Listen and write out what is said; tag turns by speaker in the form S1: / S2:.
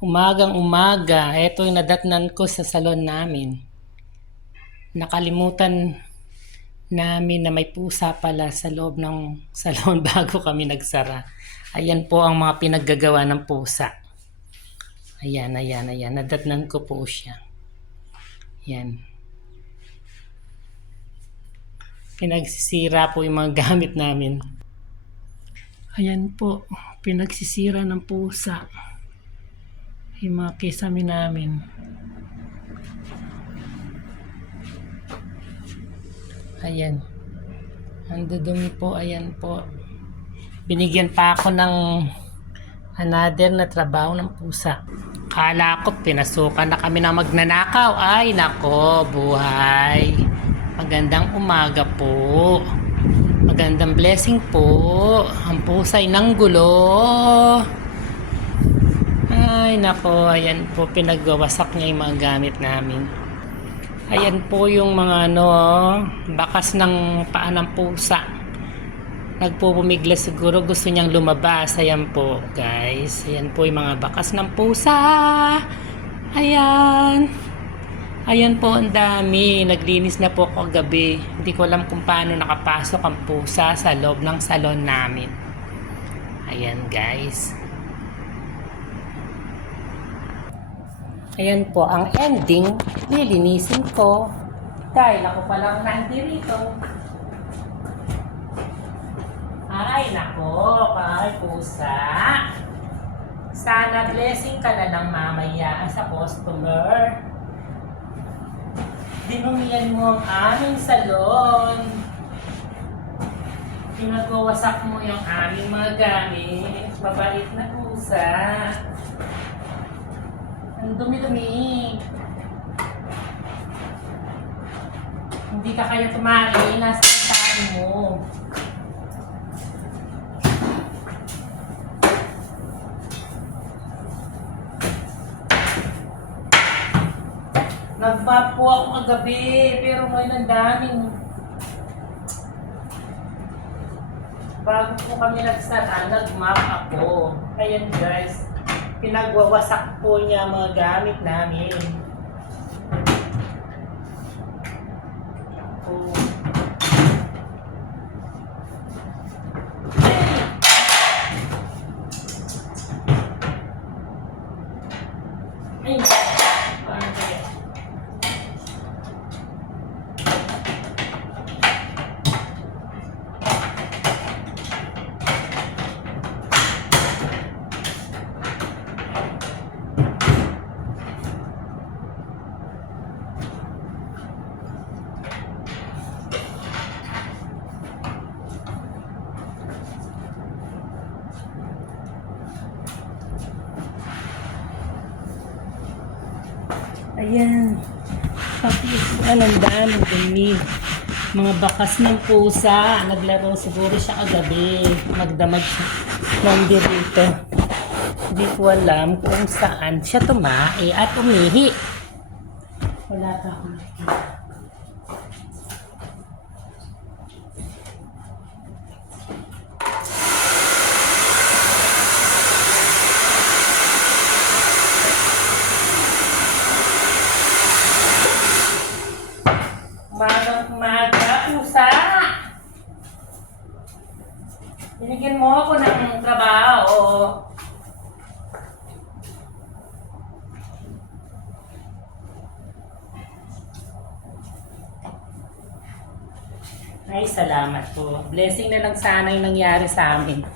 S1: Umagang umaga, eto yung nadatnan ko sa salon namin. Nakalimutan namin na may pusa pala sa loob ng salon bago kami nagsara. Ayan po ang mga pinaggagawa ng pusa. Ayan, ayan, ayan. Nadatnan ko po siya. Ayan. Pinagsisira po yung mga gamit namin. Ayan po, pinagsisira ng pusa yung mga kisame namin. Ayan. Ang dudumi po, ayan po. Binigyan pa ako ng another na trabaho ng pusa. Kala ko, pinasukan na kami na magnanakaw. Ay, nako, buhay. Magandang umaga po. Magandang blessing po. Ang pusay ng gulo. Ay, nako, ayan po, pinagwawasak niya yung mga gamit namin. Ayan po yung mga ano, bakas ng paa ng pusa. Nagpupumigla siguro, gusto niyang lumabas. Ayan po, guys. Ayan po yung mga bakas ng pusa. Ayan. Ayan po, ang dami. Naglinis na po ako gabi. Hindi ko alam kung paano nakapasok ang pusa sa loob ng salon namin. Ayan, guys. Ayan po, ang ending, lilinisin ko. Dahil ako palang nandirito. Ay, nako, ay pusa. Sana blessing ka na lang mamaya sa customer. Dinumihan mo ang aming salon. Pinagwawasak mo yung aming mga gamit. Mabait na pusa. Ang dumi-dumi. Hindi ka kaya tumali, nasa tayo mo. Nag-map po ako kagabi, pero ngayon ang daming bago po kami nagsara, nag-map ako. Ayan guys, pinagwawasak po niya mga gamit namin. Oh. Ay! Paano kaya? Ayan. Tapos, ano, dami dumi. Mga bakas ng pusa. Naglaro siguro siya kagabi. Magdamag siya. Nandito. Hindi ko alam kung saan siya tumae at umihi. Wala pa akong nakikita. Umagang umaga, pusa! Binigyan mo ako ng trabaho. Ay, salamat po. Blessing na lang sana yung nangyari sa amin.